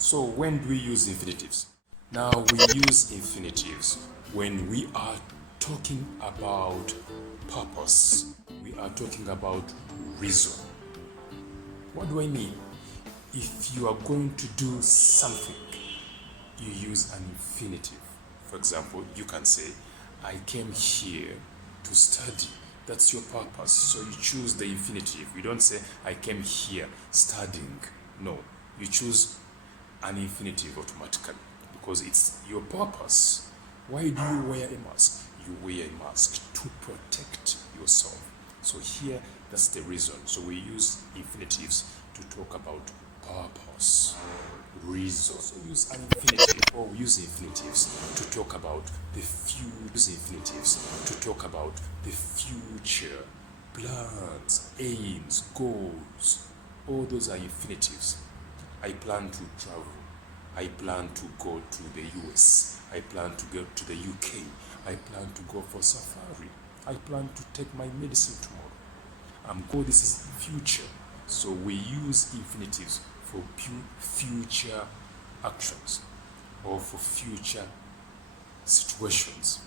So when do we use infinitives? Now we use infinitives when we are talking about purpose. We are talking about reason. What do I mean? If you are going to do something, you use an infinitive. For example, you can say, I came here to study. That's your purpose. So you choose the infinitive. You don't say, I came here studying. No, you choose an infinitive automatically because it's your purpose. Why do you wear a mask? You wear a mask to protect yourself. So here, that's the reason. So we use infinitives to talk about purpose, reason. So use an infinitive or we use infinitives to talk about the future, plans, aims, goals. All those are infinitives. I plan to travel. I plan to go to the US. I plan to go to the UK. I plan to go for safari. I plan to take my medicine tomorrow. This is future. So we use infinitives for future actions or for future situations.